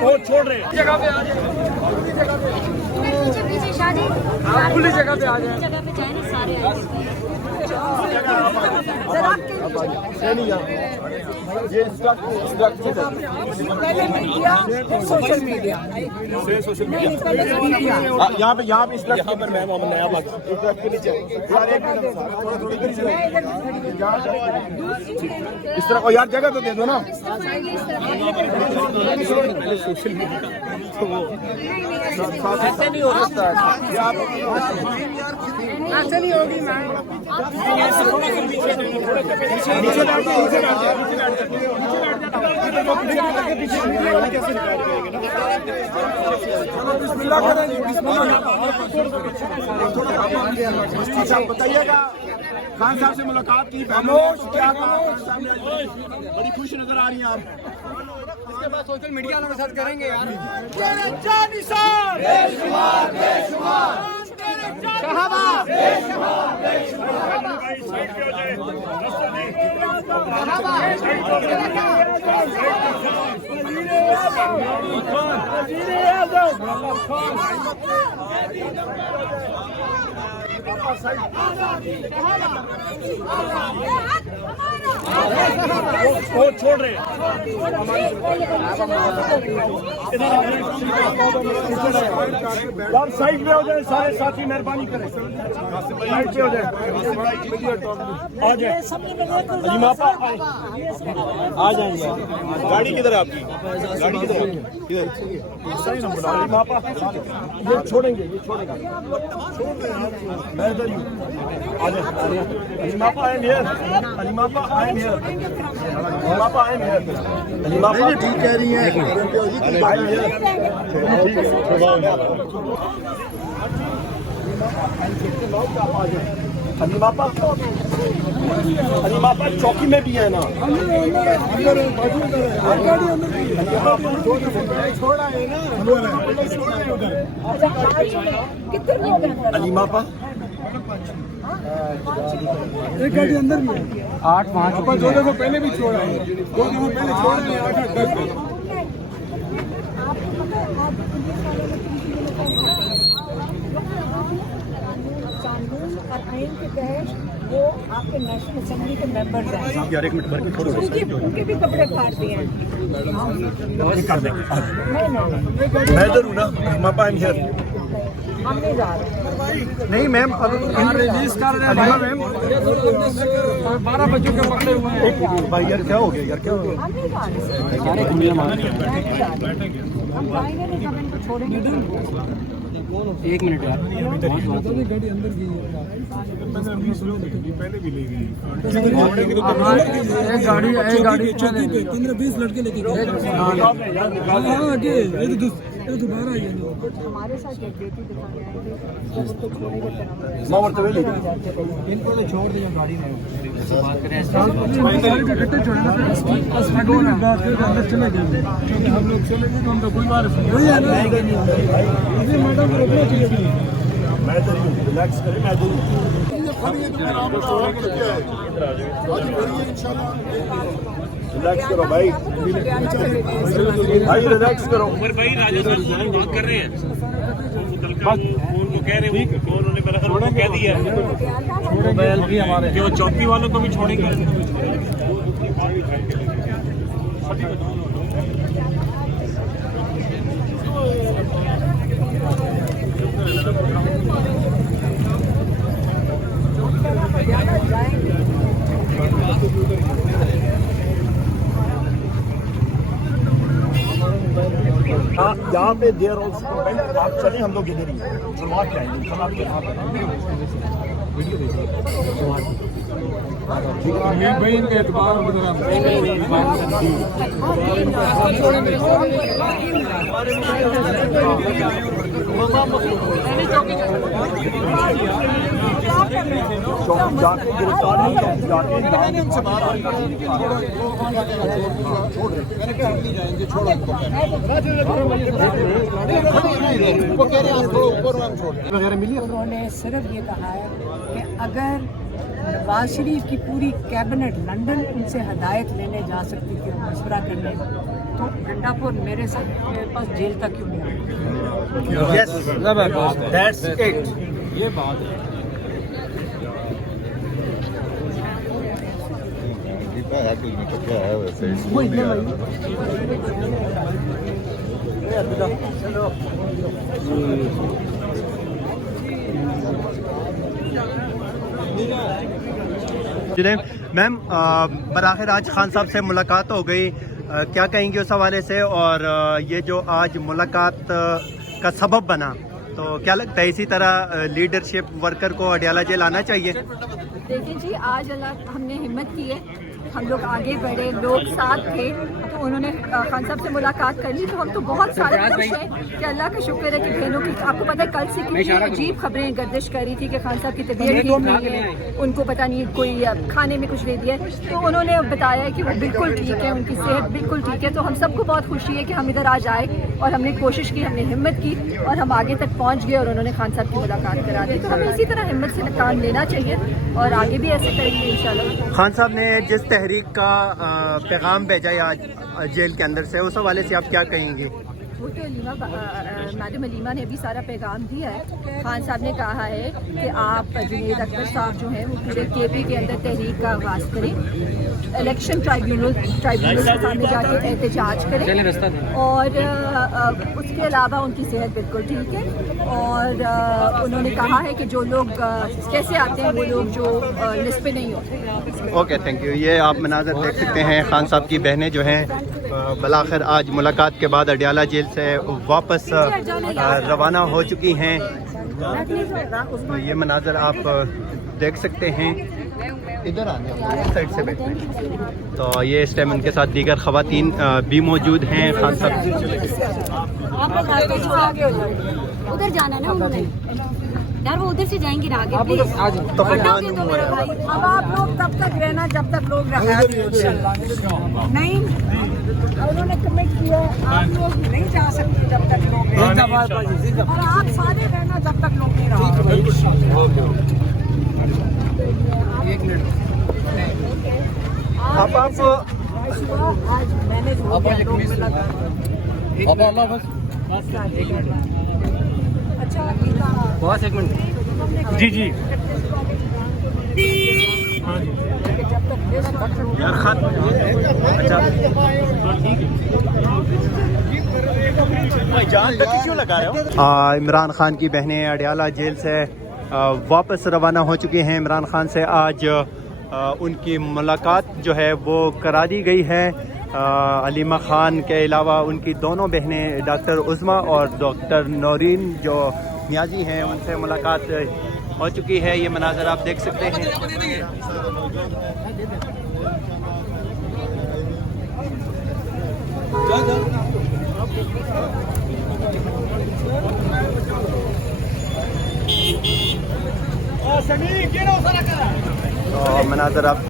वो छोड़ रहे जगह पे आ जाए, खुली जगह पे आ जाए, जगह पे जाए ना सारे सोशल मीडिया यहाँ पे यहाँ पर मैं मोहम्मद नया बात इस तरह को यार जगह तो दे दो ना। सोशल मीडिया ऐसे नहीं हो सकता, ऐसे नहीं होगी मैम। बताइएगा खान साहब से मुलाकात की, क्या बड़ी खुश नजर आ रही हैं आप। इसके बाद सोशल मीडिया वालों के साथ करेंगे यार। वो छोड़ रहे आप साइड में हो जाए, सारे साथी मेहरबानी करें साइड पे हो जाए, आ जाए अलीमापा आ जाएंगे। गाड़ी किधर है आपकी, गाड़ी किधर है सही नंबर अलीमापा, ये छोड़ेंगे मैं इधर ही आ जाए अलीमापा आई एम हियर, अलीमापा आई एम हियर, अलीमापा आई एम हियर, अलीमापा ठीक कह रही हैं अलीमापा अलीमापा चौकी में भी है ना, छोड़ा है ना अलीमापा एक गाड़ी अंदर भी है, 8-5 दो दफा पहले भी छोड़ा है, 2 दफा पहले छोड़ा है, 8-10 आइन के तहत वो आपके नेशनल असेंबली के मेंबर्स हैं, उनके भी कपड़े फाड़ दिए हैं। मैं इधर हूँ ना, अलीमापा आई एम हियर। हम नहीं जा रहे नहीं मैम रिलीज कर रहे हैं मैम, 12 बच्चों के पकड़े हुए हैं। भाई यार क्या हो गया यार, क्या हो गया? हम नहीं जा रहे, हम जाएंगे नहीं, हम इनको छोड़ेंगे। 1 मिनट यार, गाड़ी अंदर गई पहले भी ले गई एक गाड़ी चौकी पे 15-20 लड़के लेके गए। दोबारा आइए हमारे साथ एक बेटी दिखाने आएंगे, उसको छोड़ेंगे इनको तो छोड़ दिया गाड़ी में, बात करें अंदर चले गए, क्योंकि हम लोग चले गए तो हम तो कोई बात वही है ना, मैडम को रोकना चाहिए। मैं तो रिलैक्स करें, मैं तो रिलैक्स करो भाई, भाई रिलैक्स करो भाई। राजा साहब बात कर रहे हैं, उनको कह रहे हैं, उन्होंने मेरा कह दिया मोबाइल भी हमारे, कि वो चौकी वालों को भी छोड़ेंगे। यहाँ पे देर आप चले, हम लोग इधर ही शुरुआत जाएंगे, हम आपके यहाँ भाई इनके एतबार जाके गिरफ्तार उन्होंने सिर्फ ये कहा है कि अगर नवाज शरीफ की पूरी कैबिनेट लंदन उनसे हदायत लेने जा सकती थी, मशवरा करने, तो गंडापुर मेरे पास जेल तक क्यों नहीं आया? Yes, that's it. ये बात है। वही ना भाई। जुनैद मैम, बराखिर आज खान साहब से मुलाकात हो गई, क्या कहेंगे उस हवाले से? और ये जो आज मुलाकात का सबब बना, तो क्या लगता है इसी तरह लीडरशिप वर्कर को अडियाला जेल आना चाहिए? देखिए जी, आज अल्लाह हमने हिम्मत की है, हम लोग आगे बढ़े, लोग साथ थे, तो उन्होंने खान साहब से मुलाकात कर ली, तो हम तो बहुत सारे खुश हैं कि अल्लाह का शुक्र है कि बहनों की, आपको पता है कल से कितनी अजीब खबरें गर्दिश कर रही थी कि खान साहब की तबीयत ठीक नहीं है, उनको पता नहीं कोई खाने में कुछ दे दिया है, तो उन्होंने बताया कि वो बिल्कुल ठीक है, उनकी सेहत बिल्कुल ठीक है। तो हम सबको बहुत खुशी है कि हम इधर आज आए और हमने कोशिश की, हमने हिम्मत की और हम आगे तक पहुँच गए और उन्होंने खान साहब की मुलाकात करा दी। तो हमें इसी तरह हिम्मत से काम लेना चाहिए और आगे भी ऐसे करेंगे इंशाल्लाह। खान साहब ने जिस तहरीक का पैगाम भेजा है आज जेल के अंदर से, उस हवाले से आप क्या कहेंगे? वो तो मैडम अलीमा ने भी सारा पैगाम दिया है। खान साहब ने कहा है कि आप जुनैद अख्तर साहब जो हैं वो पूरे केपी के अंदर तहरीक का आगाज़ करें, इलेक्शन ट्राइब्यूनल के सामने जाके एहतजाज करें, और उसके अलावा उनकी सेहत बिल्कुल ठीक है। और उन्होंने कहा है कि जो लोग कैसे आते हैं वो लोग जो लिस्ट पे नहीं होते। Okay, thank you. ये आप मनाज़र देख सकते हैं, खान साहब की बहनें जो हैं बलाखिर आज मुलाकात के बाद अडियाला जेल से वापस रवाना हो चुकी हैं। तो ये मनाज़र आप देख सकते हैं, इधर आने साइड से बैठे। तो ये इस टाइम उनके साथ दीगर ख़वातीन भी मौजूद हैं। खान साहब उधर जाना ना उन्होंने यार, वो उधर से जाएंगे ना आगे, प्लीज तो हटाओगे तो मेरा भाई। अब आप लोग तब तक रहना जब तक लोग नहीं, उन्होंने कमिट किया, आप लोग नहीं जा सकते जब तक लोग रहें। और आप सारे रहना जब तक लोग नहीं रहा। आप आज मैनेज हो गया। अच्छा, बस एक मिनट। जी जी जब तक यार खान, अच्छा क्यों लगा रहे हो? इमरान खान की बहनें अडियाला जेल से वापस रवाना हो चुकी हैं। इमरान खान से आज उनकी मुलाकात जो है वो करा दी गई है। अलीमा खान के अलावा उनकी दोनों बहनें डॉक्टर उज़मा और डॉक्टर नौरीन जो नियाजी हैं, उनसे मुलाकात हो चुकी है। ये मनाज़र आप देख सकते हैं। तो मनाज़र आप